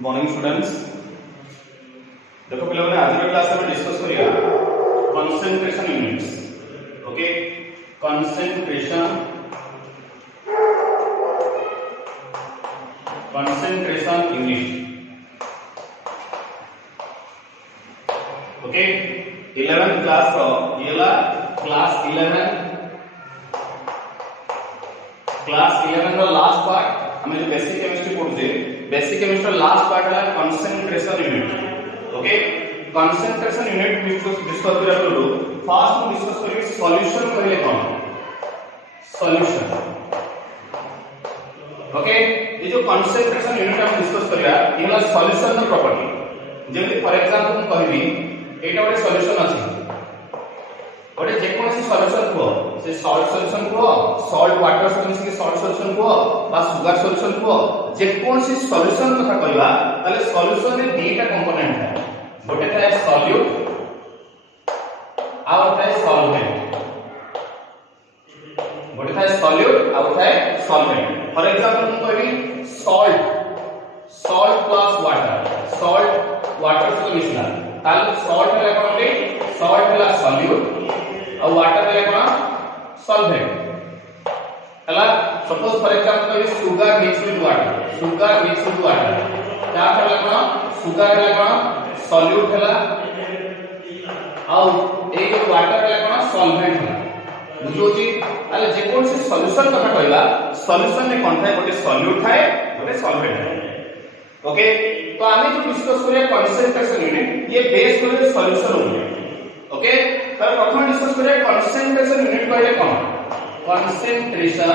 Good morning students. देखो पिला मैंने आज क्लास में डिस्कस करिया concentration units. Okay, concentration unit. Okay, 11th class रो येला क्लास 11 रो लास्ट पार्ट हमें जो बेसिक केमिस्ट्री पढ़ुचे, बेसिक केमिस्ट्री लास्ट पार्ट है concentration unit. Okay, concentration unit discuss करिया तो फर्स्ट हम डिस्कस करिए सॉल्यूशन कहले कोन, सॉल्यूशन। ओके, ये जो कंसंट्रेशन यूनिट हम डिस्कस करिया येला सॉल्यूशन नो प्रॉपर्टी। जेमि फॉर एग्जांपल हम कहबी एटा ଗୋଟେ सॉल्यूशन अछि, ଗୋଟେ जे कोनसी सॉल्यूशन को से सॉल्ट सॉल्यूशन को सॉल्ट वाटर से मिसिके सॉल्ट सॉल्यूशन को बा सुगर सॉल्यूशन को जे कोनसी सॉल्यूशन कथा कहबा ताले सॉल्यूशन रे दीटा कंपोनेंट है, गोटे थाए सॉल्यूट आउ थाए सॉल्वेंट। गोटे थाए सॉल्यूट आउ थाए सॉल्वेंट। फॉर एग्जांपल हम कहबी सॉल्ट प्लस वाटर से मिसला ताले सॉल्ट है कोन रे सॉल्ट है सॉल्यूट और वाटर है कोन सॉल्वेंट। हला सपोज फॉर एग्जांपल कहबी सुगर मिक्स विथ वाटर क्या करला कोन सुगर है कोन सॉल्यूट हला और ए जो वाटर है कोन सॉल्वेंट हला। बुझोची ताले जे कोन से सॉल्यूशन कथा कहला सॉल्यूशन में कोन थाए गोटे सॉल्यूट थाए गोटे सॉल्वेंट थाए। ओके, तो आमे जो डिस्कस करिया कंसंट्रेशन यूनिट ये बेस करे सॉल्यूशन यूनिट। ओके, तो प्रथम डिस्कस करिया कंसंट्रेशन यूनिट कहले कोन, कंसंट्रेशन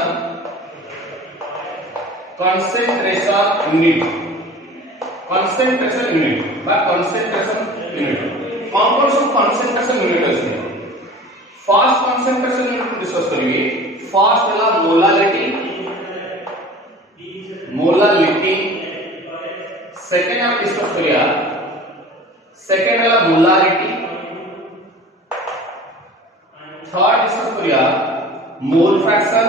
यूनिट बा कंसंट्रेशन यूनिट कौन सब कंसंट्रेशन यूनिट अछि। फर्स्ट कंसंट्रेशन यूनिट डिस्कस करिए। फर्स्ट हला मोलालिटी। सेकंड हम डिस्कस करिया सेकंड हला मोलारिटी। थर्ड डिस्कस करिया मोल फ्रैक्शन।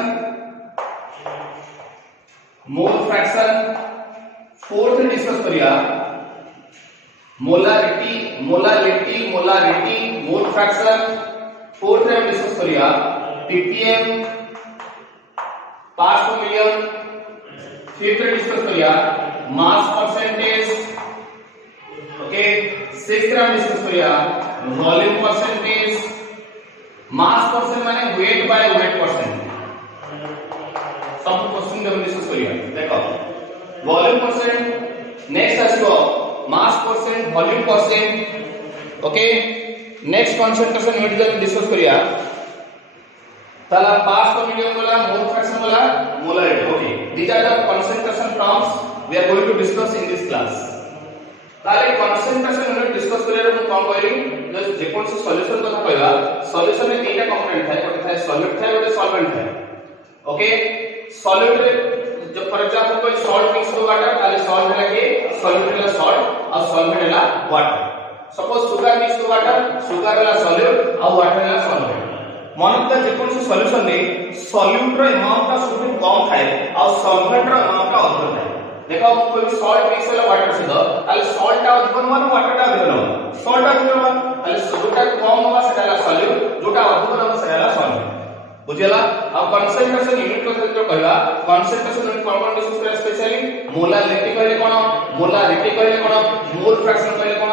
फोर्थ डिस्कस करिया मोलारिटी, मोल फ्रैक्शन। फोर्थ हम डिस्कस करिया ppm, parts per million. Fifth discuss करिया मास परसेंटेज। ओके, सिक्स्थ हम डिस्कस करिया वॉल्यूम परसेंटेज। मास परसेंट माने वेट बाय वेट परसेंट। सब question हम डिस्कस करिया। देखो वॉल्यूम परसेंट नेक्स्ट आसीबो mass percent, volume percent. Okay, next concentration unit जब डिस्कस करिया ताला पार्ट्स पर मिलियन वाला मोल फ्रैक्शन वाला molarity. Okay, these are the concentration terms we are going to discuss in this class। ताले concentration unit discuss करिया हम कोन कहली जे कोन से सॉल्यूशन कथा कहला सॉल्यूशन में तीनटा कंपोनेंट है, गोटे थाए सॉल्यूट थाए गोटे सॉल्वेंट थाए। ओके, सॉल्यूट रे जब फॉर एग्जांपल कोई सॉल्ट मिक्स विथ वाटर ताले सॉल्ट है के सॉल्यूट है सॉल्ट और सॉल्वेंट है water. Suppose sugar mix with water sugar है सॉल्यूट और वाटर है सॉल्वेंट। मनता जे कोन से सॉल्यूशन में सॉल्यूट रो अमाउंट का सबसे कम थाए और सॉल्वेंट रो अमाउंट का अधिक थाए। देखो कोई सॉल्ट मिक्स वाला वाटर से दो ताले सॉल्ट टा अधिक न वाटर टा अधिक न सॉल्ट टा अधिक न ताले जोटा कम होवा सेटा सॉल्यूट जोटा अधिक न सेटा सॉल्वेंट। बुझेला। अब कंसंट्रेशन यूनिट को जो कहला कंसंट्रेशन यूनिट कौन डिस्कस करे स्पेशली मोलारिटी कहले कोन, मोल फ्रैक्शन कहले कोन आ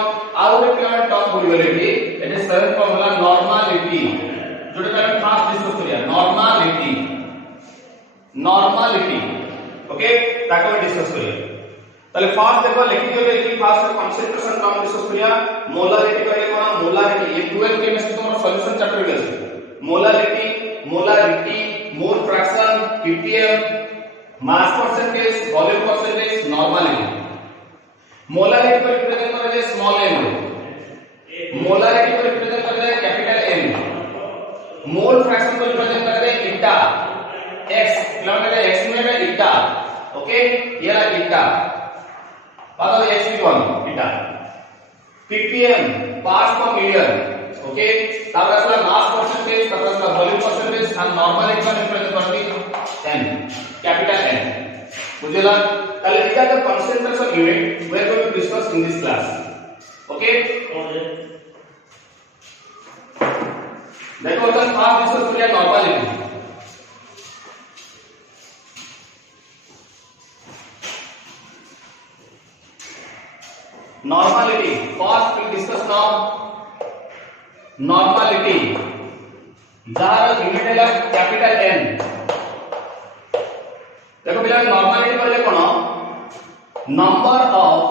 ଗୋଟେ प्लान टर्म बोलिबले कि एटे सेवन फॉर्मूला नॉर्मालिटी जोटे हम फास्ट डिस्कस करिया नॉर्मालिटी। ओके, ताको डिस्कस करिया। ताले फास्ट देखो लिखि दियो कि फास्ट कंसंट्रेशन टर्म डिस्कस करिया। मोलारिटी कहले कोन, मोलारिटी ये 12 केमिस्ट्री तुम्हारा सॉल्यूशन चैप्टर में अछि। Molarity, mole fraction, ppm, mass percentage, volume percentage, normality. Molarity को रिप्रेजेंट करा जाए स्मॉल m, मोलारिटी को रिप्रेजेंट करा जाए कैपिटल M, मोल फ्रैक्शन को रिप्रेजेंट करते हैं ईटा x, मतलब x में है ईटा। ओके, ये रहा ईटा मतलब x1 ईटा। ppm parts per million. Okay, तब असला मास परसेंटेज, तब असला वॉल्यूम परसेंटेज और नॉर्मल एक रिप्रेजेंट करती n, कैपिटल N। बुझेला। ताले these are the concentration unit we are going to discuss in this class. Okay? देखो अपन आप डिस्कस करिए normality. Normality. First we discuss now normality. जार यूनिट है कैपिटल N. देखो पिला नॉर्मलिटी कहले कोन number of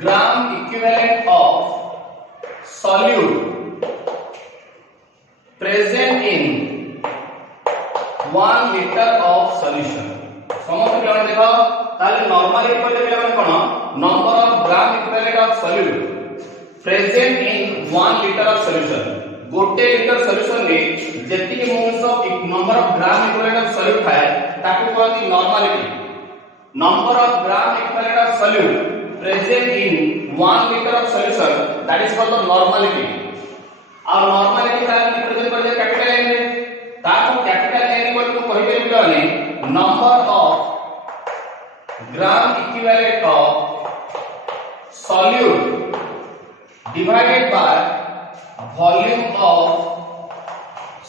gram equivalent of solute present in 1 liter of solution. समस्त पिला देखो ताले नॉर्मलिटी कहले पिला कोन number of gram equivalent of solute present in 1 liter of solution. गोटे लीटर सॉल्यूशन में जति के moles of number of gram equivalent of solute है ताकि कहती normality. Number of gram equivalent of solute present in 1 liter of solution, that is called the normality. और normality का represent कर दे कैपिटल एन रे. ताको कैपिटल एन इक्वल टू कहि दे बिलाने number of gram equivalent of solute divided by volume of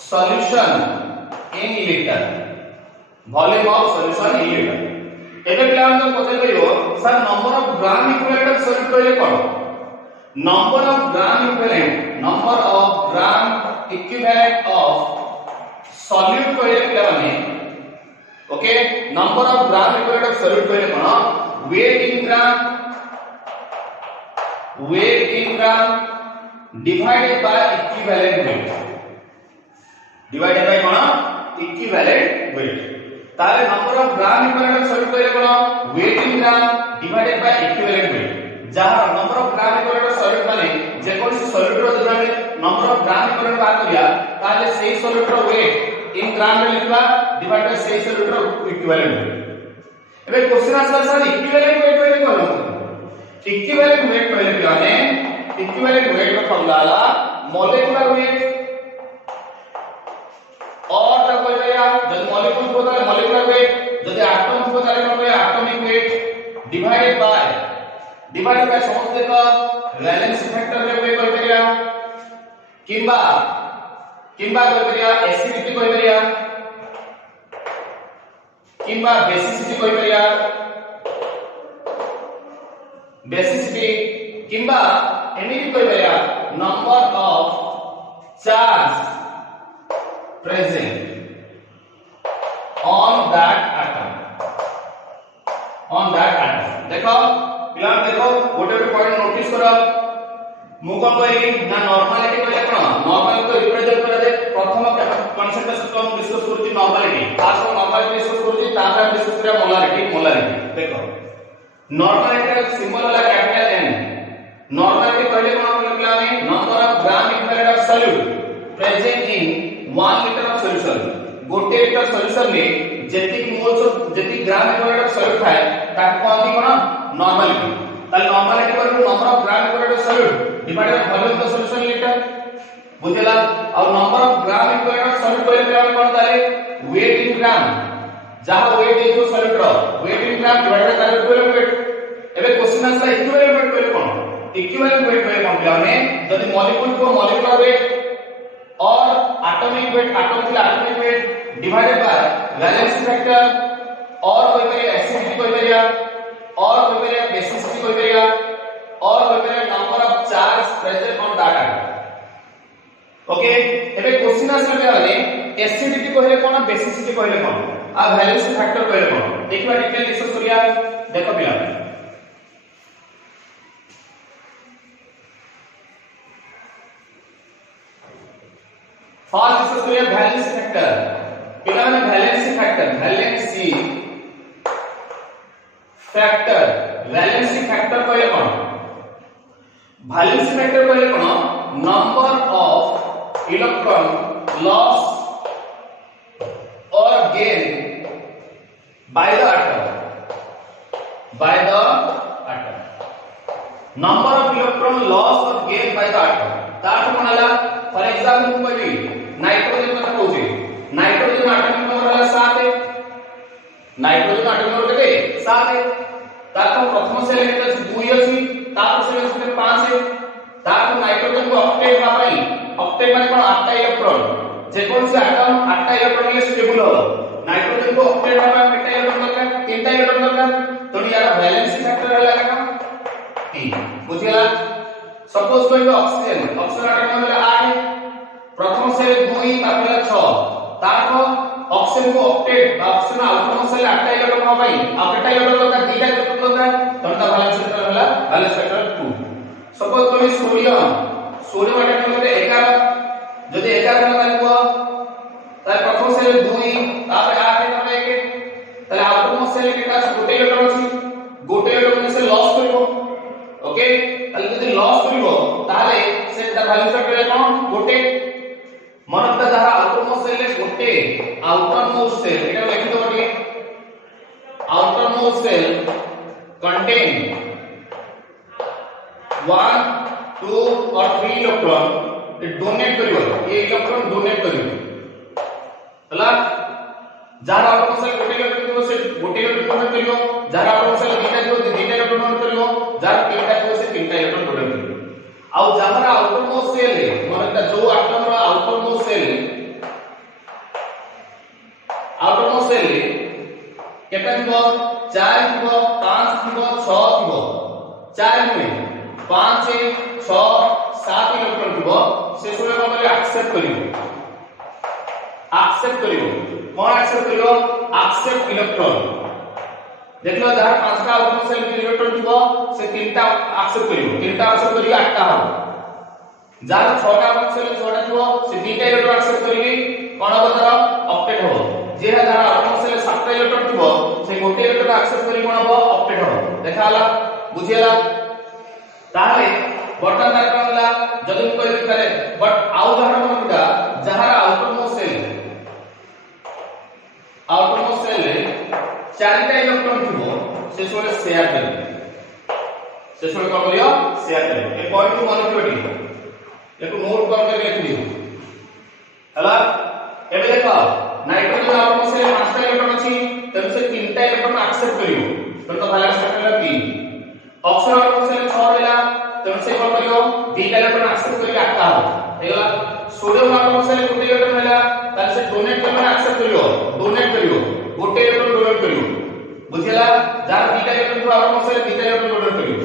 solution in liter. Volume of solution in liter. एबे पिला हम पते करियो सर number of gram equivalent of solute कहले कोन number of gram equivalent of solute कहले पिला माने okay number of gram equivalent of solute कहले कोन weight in gram divided by equivalent weight. Divided by कोन equivalent weight. ताले number of gram equivalent of solute कहले कोन weight in gram divided by equivalent weight. जहां number of gram equivalent of solute माने जे कोन solute रो जब हम number of gram equivalent बात करिया ताले सेही सॉल्यूट रो weight in gram रे लिखबा डिवाइड बाय सेही सॉल्यूट रो इक्विवेलेंट weight. एबे question answer sir equivalent weight कहले कोन इक्विवेलेंट weight कहले पिलाने इक्विवेलेंट weight का फॉर्मूला ला मॉलिक्यूलर weight और तक हो गया जब मॉलिक्यूल होता है मॉलिक्यूलर weight जब एटम होता है मतलब एटॉमिक weight डिवाइडेड बाय समझते का वैलेंस फैक्टर रे weight कर दिया किंबा कर दिया एसिडिटी कर दिया किंबा बेसिसिटी कर दिया बेसिसिटी किंबा एमिटी कोइ बया number of charge present on that atom देखो पिला देखो गोटे पॉइंट नोटिस करो मु कोन कहि ना नॉर्मलिटी कहले कोन नॉर्मलिटी को रिप्रेजेंट करे दे प्रथम कंसेंट्रेशन को डिस्कस करछि नॉर्मलिटी खास को नॉर्मलिटी डिस्कस करछि तापर डिस्कस करिया मोलारिटी देखो नॉर्मलिटी का सिंबल वाला कैपिटल एन नॉर्मलिटी कहले कोन पिला ने number of gram equivalent of solute present in 1 liter of solution. गोटे लीटर सॉल्यूशन में जति मोल्स ऑफ जति ग्राम इक्विवेलेंट ऑफ सॉल्यूट है ताको कहती कोन नॉर्मलिटी. ताले नॉर्मलिटी को number of gram equivalent of solute divided by volume of solution litre बुझला. और number of gram equivalent of solute कहले पिला कोन ताले weight in gram जहां weight इज सॉल्यूट रो weight in gram divided by equivalent weight. एबे question answer equivalent weight कहले कोन इक्विवेलेंट weight कहले कोन पिला ने जदि मॉलिक्यूल को मॉलिक्यूलर weight और atomic weight divided by valence factor और कोई मेरे एसिडिटी कोई मेरे और कोई मेरे बेसिसिटी कोई मेरे और कोई मेरे number of charge present on that atom. Okay एबे क्वेश्चन आंसर पे आले एसिडिटी कहले कोन बेसिसिटी कहले कोन आ वैलेंस फैक्टर कहले कोन देखबा डिटेल डिस्कस करिया. देखो पिला फर्स्ट डिस्कस करिया वैलेंस फैक्टर. पिला ने वैलेंसी फैक्टर कहले कोन वैलेंसी फैक्टर कहले कोन नंबर ऑफ इलेक्ट्रॉन लॉस और gain by the atom number of electron loss or gain by the atom that कोणाला फॉर एग्जांपल मु कहबी नाइट्रोजन କଥା कहूची नाइट्रोजन एटॉमिक नंबर होला 7 है नाइट्रोजन एटॉमिक नंबर केते 7 ताको प्रथम सेल केते अछि 2 अछि ताको सेल अछि 5 ताको नाइट्रोजन को ऑक्टेट बा पई ऑक्टेट माने कोन 8 इलेक्ट्रॉन जे कोन से एटम 8 इलेक्ट्रॉन ले स्टेबल हो नाइट्रोजन को ऑक्टेट बा पई केते इलेक्ट्रॉन दरकार 3 इलेक्ट्रॉन दरकार तो यार वैलेंसी फैक्टर हला का 3 बुझिला सपोज कोई ऑक्सीजन ऑक्सीजन एटम हला 8 प्रथम सेल 2 ताको 6 ताको ऑक्सीजन को octet oxygen outer shell 8 electron हो भाई अब केटा इलेक्ट्रॉन दरकार 2 इलेक्ट्रॉन दरकार तोटा बैलेंस फैक्टर हला बैलेंस फैक्टर 2 सपोज कोई सोडियम एटम होते 11 যদি 11 মানিব তাহলে প্রথম সেল 2 তারপরে 8 তারপরে 1 তাহলে আউটমোস্ট সেল কেটা আছে গোটে ইলেকট্রন আছে গোটে ইলেকট্রন সে লস করিব ওকে তাহলে যদি লস করিব তাহলে সেটা ভ্যালু ফ্যাক্টর কোন গোটে মনটা যারা আউটমোস্ট সেল গোটে আউটমোস্ট সেল এটা লিখি দেব টিকে outmost shell contain 1 2 or 3 electron donate करियो ये इलेक्ट्रॉन डोनेट करियो हला जहां आपन से गोटे इलेक्ट्रॉन से गोटे इलेक्ट्रॉन करियो जहां आपन से दुटा जो दुटा इलेक्ट्रॉन करियो जहां तीनटा जो से तीनटा इलेक्ट्रॉन डोनेट करियो आ जहां आउटरमोस्ट सेल है माने जो एटम रो आउटरमोस्ट सेल केटा दिबो 4 दिबो 5 दिबो 6 दिबो 4 में 5 6 7 इलेक्ट्रॉन दिबो से सोले कोन एक्सेप्ट करियो कोन एक्सेप्ट करियो एक्सेप्ट इलेक्ट्रॉन देखलो जहां 5 का आउटमोस्ट सेल इलेक्ट्रॉन दिबो से तीनटा एक्सेप्ट करियो 8टा हो जहां 6 का आउटमोस्ट सेल 6टा दिबो से तीनटा इलेक्ट्रॉन एक्सेप्ट करिवि कोन हो तार ऑक्टेट हो जे जहां आउटमोस्ट सेल 7टा इलेक्ट्रॉन दिबो से गोटे इलेक्ट्रॉन एक्सेप्ट करि कोन हो ऑक्टेट हो देखाला बुझियला ताले बटन दाखला जदि कोइ करे बट आउ उदाहरण मनका जहां आउटरमोस्ट सेल रे चारटा इलेक्ट्रॉन थिबो से सोले शेयर करे से सोले कोन करियो शेयर करे ए पॉइंट को मन रखिबो एको नोट कर के लिख दियो हला एबे देखो नाइट्रोजन आउटरमोस्ट सेल 5टा इलेक्ट्रॉन अछि तब से 3टा इलेक्ट्रॉन एक्सेप्ट करियो तो valence factor 3 oxygen outermost shell 6 देला तब से कोन करियो 2 इलेक्ट्रॉन एक्सेप्ट करके 8टा हो हेला सोडियम आउटरमोस्ट सेल गोटे इलेक्ट्रॉन हैला तब से डोनेट करके एक्सेप्ट करियो गोटे इलेक्ट्रॉन डोनेट करियो बुझिला जार 2टा इलेक्ट्रॉन आउटरमोस्ट सेल 2टा इलेक्ट्रॉन डोनेट करियो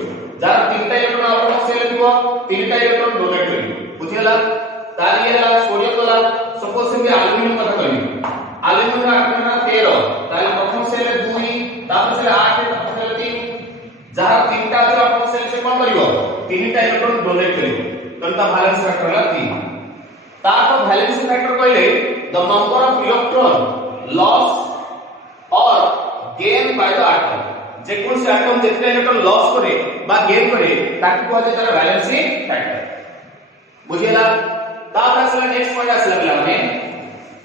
जार 3टा इलेक्ट्रॉन आउटरमोस्ट सेल दिबो 3टा इलेक्ट्रॉन डोनेट करियो बुझिला ताली हैला सोडियम वाला सपोज से एल्युमिनियम कथा करियो एल्युमिनियम एटम 13 ताली प्रथम सेल 2 तापर सेल 8 तापर सेल 3 जहां 3टा जो आउटमोस्ट सेल से कोन करियो 3टा इलेक्ट्रॉन डोनेट करियो तंता बैलेंस फैक्टर ला 3 ताको बैलेंस फैक्टर कहले the number of electron loss और गेन बाय द एटम जे कोन से एटम जेते इलेक्ट्रॉन लॉस करे बा गेन करे ताकि कहले तार बैलेंस फैक्टर बुझियला तापर से नेक्स्ट पॉइंट आसला पिला माने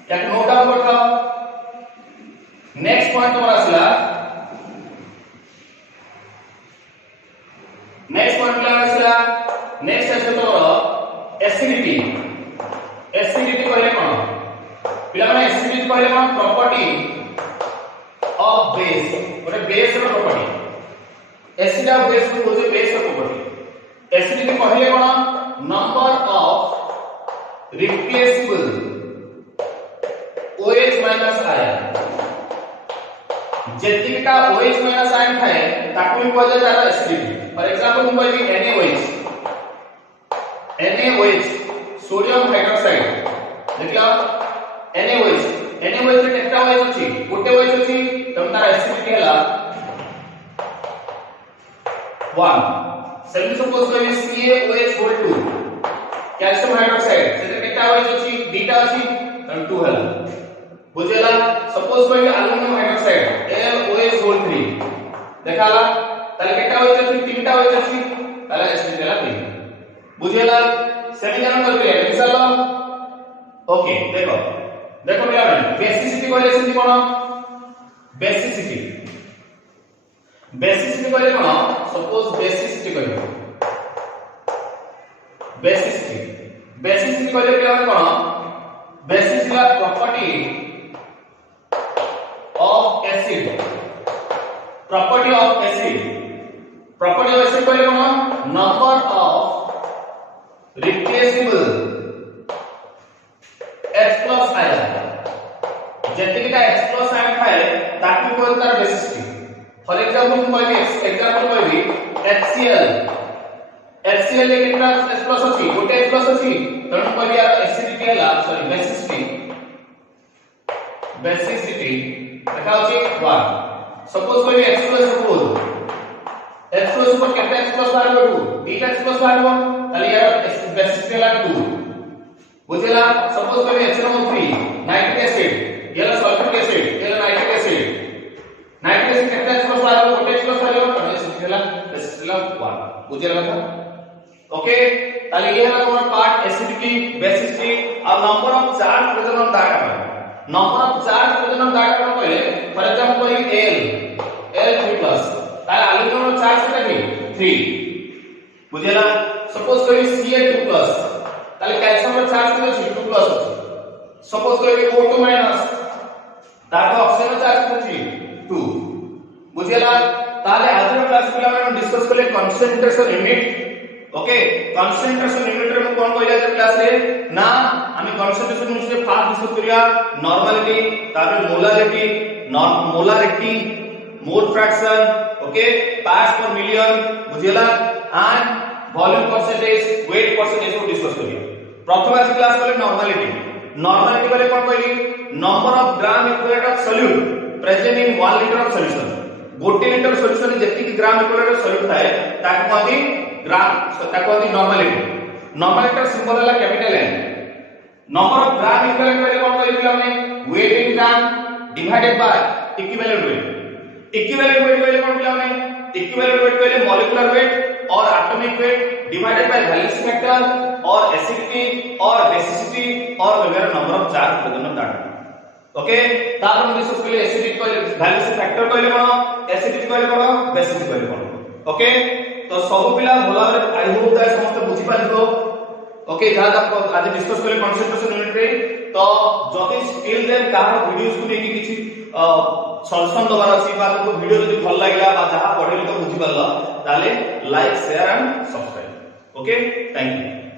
क्या नोट डाउन करथो नेक्स्ट पॉइंट तोरा आसला नेक्स्ट पॉइंट पिला आसला नेक्स्ट आसे तोरा एसिडिटी कहले कोन पिला माने एसिडिटी कहले कोन प्रॉपर्टी ऑफ बेस ओरे बेस रो प्रॉपर्टी एसिड ऑफ बेस को होजे बेस रो प्रॉपर्टी एसिडिटी कहले कोन number of replaceable OH minus ion जेतिका OH माइनस आयन थाए ताकू कहले तार एसिडिटी फॉर एग्जांपल हम कहली NaOH सोडियम हाइड्रोक्साइड देखला NaOH रे केटा OH अछि गोटे OH अछि तम तार एसिडिटी हला 1 सेमी सपोज करी CaOH2 कैल्शियम हाइड्रोक्साइड से केटा OH अछि बीटा अछि तम 2 हला बुझेला सपोज करी एल्युमिनियम हाइड्रोक्साइड LOH3 देखाला ताले केटा OH अछि 3टा OH अछि ताले एसिडिटी हला 3 बुझेला सेमीकरण कर दिया इंशाल्लाह ओके देखो पिला बेसिसिटी कहले सेति कोन बेसिसिटी कहले कोन सपोज बेसिसिटी कहले पिला कोन basis property of acid property of acid कहले कोन number of replaceable H plus ion जेतिका H plus ion थाए ताकि कोन तार बेसिसिटी फॉर एग्जांपल हम कहबी HCl ले कितना H plus अछि गोटे H plus अछि तण कहबी यार एसिडिटी हला सॉरी बेसिसिटी देखा अछि 1 सपोज कहबी H plus पर कितना H plus बारबो 2 H plus बारबो ताली यार बेसिसिटी हला 2 बुझला सपोज कहबी HNO3 नाइट्रिक एसिड येला सल्फ्यूरिक एसिड येला नाइट्रिक एसिड कितना H plus बारबो गोटे H plus बारबो तण बेसिसिटी हला 1 बुझला କଥା ओके ताली ये हला हमारा पार्ट एसिडिटी बेसिसिटी और number of charge present on that number of charge present on that कहले फॉर एग्जांपल L3+ ताले एल्युमिनियम चार्ज केटा की 3 बुझेला सपोज करी Ca2+ ताले कैल्शियम रो चार्ज केटा छी 2+ सपोज करी O2- ताको ऑक्सीजन चार्ज केटा छी 2 बुझेला ताले आजर क्लास पिला हम डिस्कस करले concentration unit okay concentration unit रे कोन कहला जे क्लास रे ना हम कंसंट्रेशन यूनिट से फास्ट डिस्कस करिया नॉर्मलिटी तापर molarity mole fraction okay parts per million बुझेला and volume percentage wait percentage को डिस्कस करिया प्रथम आज क्लास करले नॉर्मलिटी बारे कोन कहली number of gram equivalent of solute present in 1 litre of solution गोटे लीटर सॉल्यूशन जेति ग्राम इक्विवेलेंट ऑफ सॉल्यूट थाए ताको कहती ग्राम ताको कहती नॉर्मलिटी सिंबल हला capital N number of gram equivalent कहले कोन कहली हमने weight in gram divided by equivalent weight कहले कोन कहली हमने इक्विवेलेंट वेट कहले मॉलिक्यूलर वेट और atomic weight divided by valence factor और एसिडिटी और बेसिसिटी और वगैरह number of charge present on that okay तापर हम डिस्कस करले एसिडिटी कहले वैलेंस फैक्टर कहले कोन एसिडिटी कहले कोन बेसिसिटी कहले कोन ओके तो सब पिला भला आई होप दैट समस्त बुझी पालितो ओके जहां तक आज डिस्कस करले कंसंट्रेशन यूनिट रे तो जति स्किल देन कार वीडियोस को नेकी किछि सॉल्यूशन दबार अछि बा तो वीडियो जति भल लागला बा जहां पढिले तो बुझी पारला ताले like share and subscribe okay thank you